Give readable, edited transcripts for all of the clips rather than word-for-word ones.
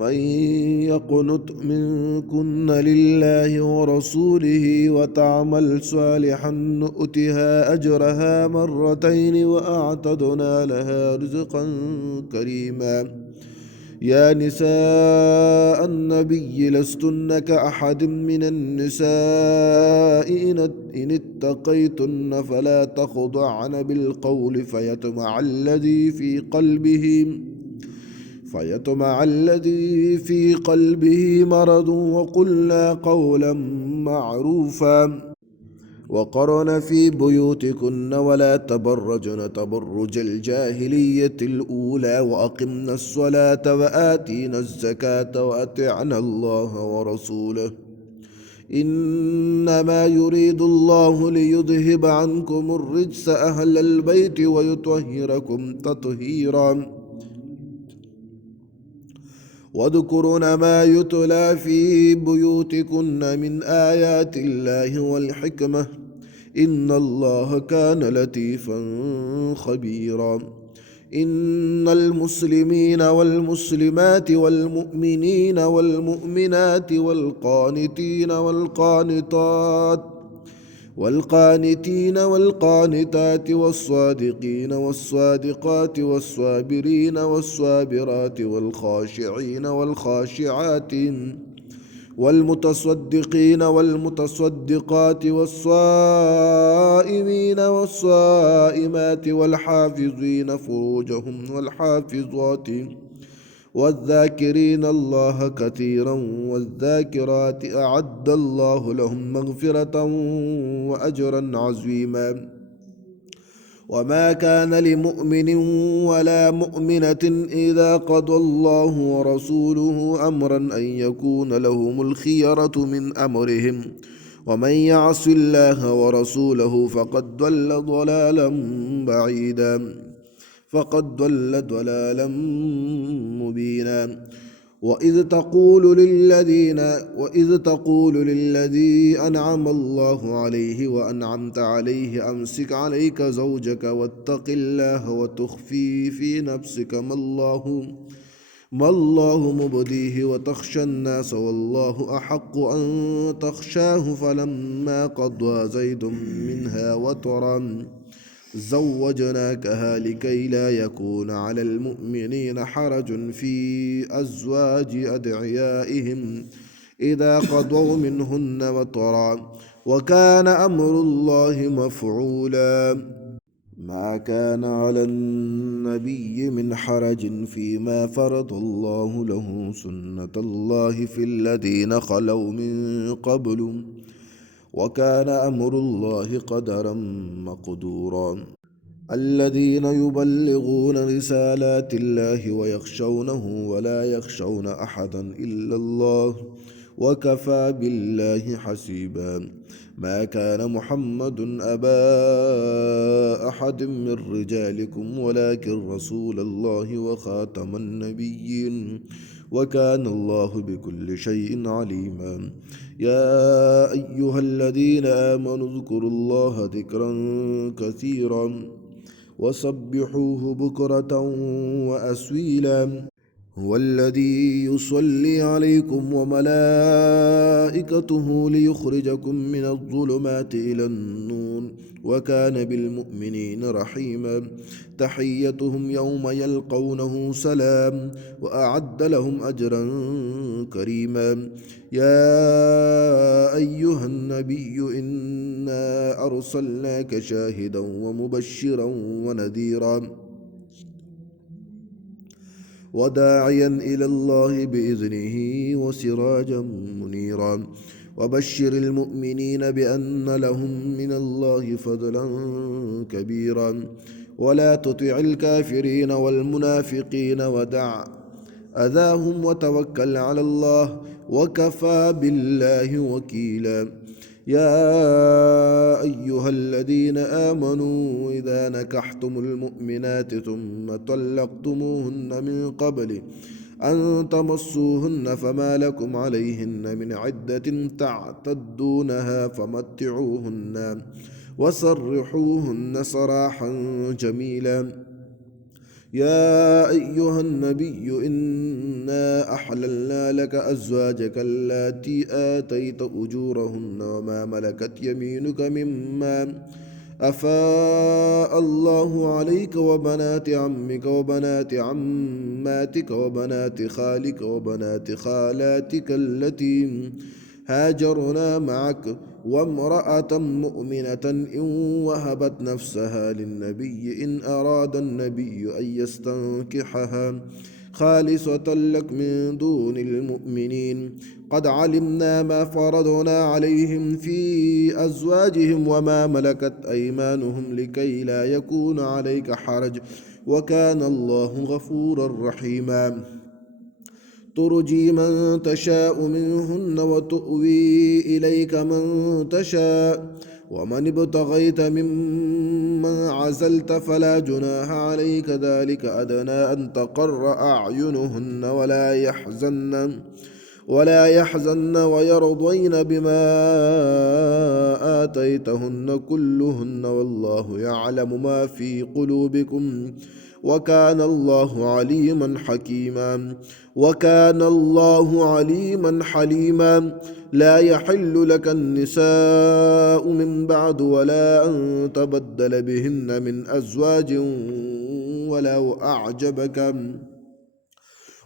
من يقنت منكن لله ورسوله وتعمل صالحا نؤتها أجرها مرتين وأعتدنا لها رزقا كريما. يا نساء النبي لستن كأحد من النساء إن اتقيتن فلا تخضعن بالقول فيطمع الذي في قلبه مرض وقلنا قولا معروفا. وقرن في بيوتكن ولا تبرجن تبرج الجاهلية الأولى وأقمنا الصلاة وآتينا الزكاة وأطعنا الله ورسوله إنما يريد الله ليذهب عنكم الرجس أهل البيت ويطهركم تطهيرا. واذكرن ما يتلى في بيوتكن من آيات الله والحكمة إن الله كان لطيفا خبيرا. إن المسلمين والمسلمات والمؤمنين والمؤمنات والقانتين والقانتات والصادقين والصادقات والصابرين والصابرات والخاشعين والخاشعات والمتصدقين والمتصدقات والصائمين والصائمات والحافظين فروجهم والحافظات والذاكرين الله كثيرا والذاكرات أعد الله لهم مغفرة وأجرا عظيما. وما كان لمؤمن ولا مؤمنة إذا قضى الله ورسوله أمرا أن يكون لهم الخيرة من أمرهم ومن يعص الله ورسوله فقد ضل ضلالا مبينا. وإذ تقول للذي أنعم الله عليه وأنعمت عليه أمسك عليك زوجك واتق الله وتخفي في نفسك ما الله مبديه وتخشى الناس والله أحق أن تخشاه فلما قضى زيد منها وطرا زوجناكها لكي لا يكون على المؤمنين حرج في أزواج أدعيائهم إذا قضوا منهن وطرا وكان أمر الله مفعولا. ما كان على النبي من حرج فيما فرض الله له سنة الله في الذين خلوا من قبل وكان أمر الله قدرا مقدورا. الذين يبلغون رسالات الله ويخشونه ولا يخشون أحدا إلا الله وكفى بالله حسيبا. ما كان محمد أبا أحد من رجالكم ولكن رسول الله وخاتم النبيين وكان الله بكل شيء عليما. يا أيها الذين آمنوا اذكروا الله ذكرا كثيرا وسبحوه بكرة وأسويلا. هو الذي يصلي عليكم وملائكته ليخرجكم من الظلمات إلى النور وكان بالمؤمنين رحيما. تحيتهم يوم يلقونه سلام وأعد لهم أجرا كريما. يا أيها النبي إنا أرسلناك شاهدا ومبشرا ونذيرا وداعيا إلى الله بإذنه وسراجا منيرا. وبشر المؤمنين بأن لهم من الله فضلا كبيرا. ولا تطع الكافرين والمنافقين ودع أذاهم وتوكل على الله وكفى بالله وكيلا. يا أيها الذين آمنوا إذا نكحتم المؤمنات ثم طلقتموهن من قبل أن تمسوهن فما لكم عليهن من عدة تعتدونها فمتعوهن وسرحوهن سراحا جميلا. يا أيها النبي إنا أحللنا لك أزواجك اللاتي آتيت أجورهن وما ملكت يمينك مما أفاء الله عليك وبنات عمك وبنات عماتك وبنات خالك وبنات خالاتك التي هاجرنا معك وامرأة مؤمنة إن وهبت نفسها للنبي إن أراد النبي أن يستنكحها خالصة لك من دون المؤمنين قد علمنا ما فرضنا عليهم في أزواجهم وما ملكت أيمانهم لكي لا يكون عليك حرج وكان الله غفورا رحيما ترجي من تشاء منهن وتؤوي إليك من تشاء ومن ابتغيت ممن عزلت فلا جناح عليك ذلك أدنى أن تقر أعينهن ولا يحزن ويرضين بما آتيتهن كلهن والله يعلم ما في قلوبكم وكان الله عليما حكيما وكان الله عليما حليما لا يحل لك النساء من بعد ولا أن تبدل بهن من أزواج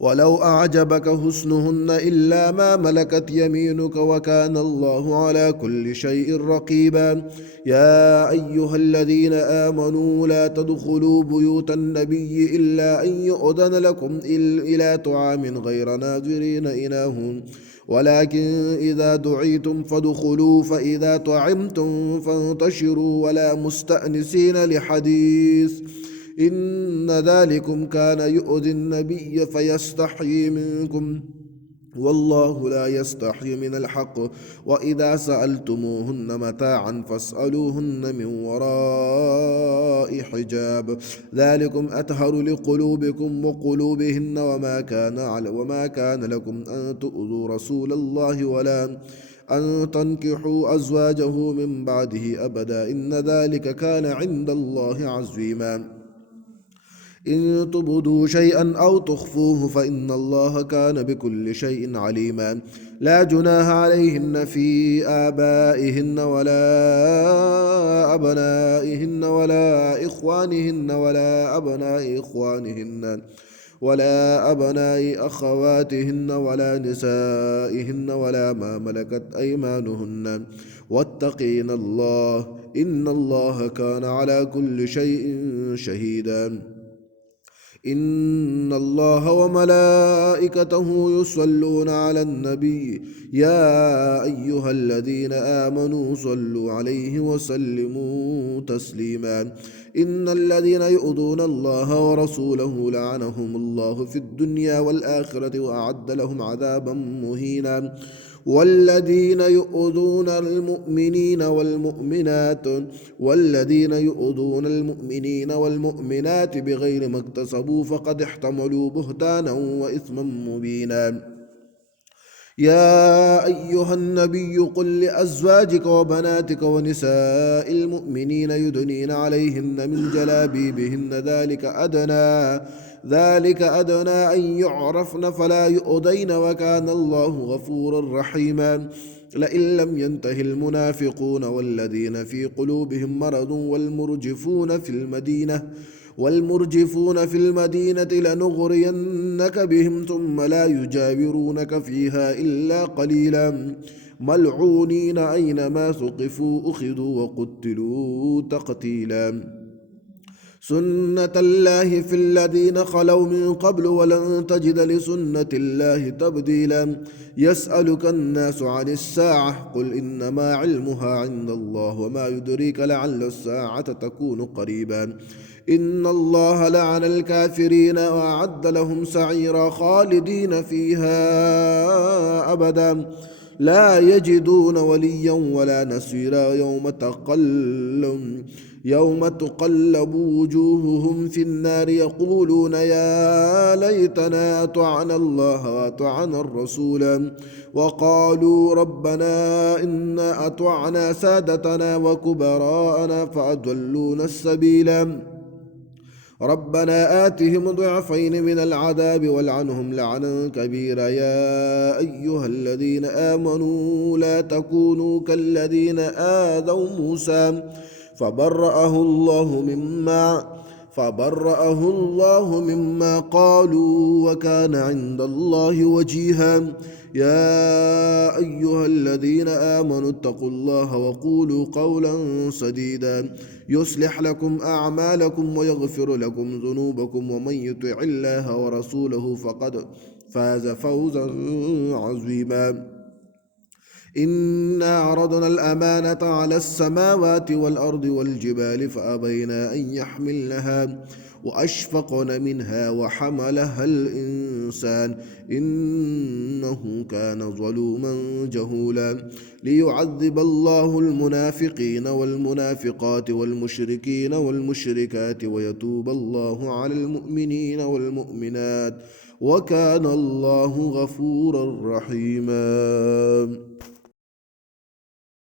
ولو أعجبك حسنهن إلا ما ملكت يمينك وكان الله على كل شيء رقيبا يا أيها الذين آمنوا لا تدخلوا بيوت النبي إلا أن يؤذن لكم إلى طعام غير ناظرين إناه ولكن إذا دعيتم فادخلوا فإذا طعمتم فانتشروا ولا مستأنسين لحديث إن ذلكم كان يؤذي النبي فيستحيي منكم والله لا يستحيي من الحق وإذا سألتموهن متاعا فاسألوهن من وراء حجاب ذلكم أطهر لقلوبكم وقلوبهن وما كان لكم أن تؤذوا رسول الله ولا أن تنكحوا أزواجه من بعده أبدا إن ذلك كان عند الله عظيما إن تبدوا شيئا أو تخفوه فإن الله كان بكل شيء عليما لا جناح عليهن في آبائهن ولا أبنائهن ولا إخوانهن ولا أبناء أخواتهن ولا نسائهن ولا ما ملكت أيمانهن واتقين الله إن الله كان على كل شيء شهيدا إن الله وملائكته يصلون على النبي يا أيها الذين آمنوا صلوا عليه وسلموا تسليما إن الذين يؤذون الله ورسوله لعنهم الله في الدنيا والآخرة وأعد لهم عذابا مهينا والذين يؤذون المؤمنين والمؤمنات بغير ما اكتسبوا فقد احتملوا بهتانا وإثما مبينا يا أيها النبي قل لأزواجك وبناتك ونساء المؤمنين يدنين عليهن من جلابيبهن ذلك أدنى أن يعرفن فلا يؤذين وكان الله غفورا رحيما لئن لم ينته المنافقون والذين في قلوبهم مرض والمرجفون في المدينة لنغرينك بهم ثم لا يجاورونك فيها إلا قليلا ملعونين أينما ثقفوا أخذوا وقتلوا تقتيلا سنة الله في الذين خلوا من قبل ولن تجد لسنة الله تبديلا يسألك الناس عن الساعة قل إنما علمها عند الله وما يدريك لعل الساعة تكون قريبا إن الله لعن الكافرين وأعد لهم سعيرا خالدين فيها أبدا لا يجدون وليا ولا نصيرا يوم تقلب وجوههم في النار يقولون يا ليتنا أطعنا الله وأطعنا الرسول وقالوا ربنا إنا أطعنا سادتنا وكبراءنا فأضلونا السبيلا ربنا آتهم ضعفين من العذاب والعنهم لعنا كبيرا يا أيها الذين آمنوا لا تكونوا كالذين آذوا موسى فبرأه الله مما قالوا وكان عند الله وجيها يا أيها الذين آمنوا اتقوا الله وقولوا قولا سديدا يصلح لكم أعمالكم ويغفر لكم ذنوبكم ومن يطع الله ورسوله فقد فاز فوزا عظيما إنا عرضنا الأمانة على السماوات والأرض والجبال فأبينا أن يحملنها وأشفقن منها وحملها الإنسان إنه كان ظلوما جهولا ليعذب الله المنافقين والمنافقات والمشركين والمشركات ويتوب الله على المؤمنين والمؤمنات وكان الله غفورا رحيما.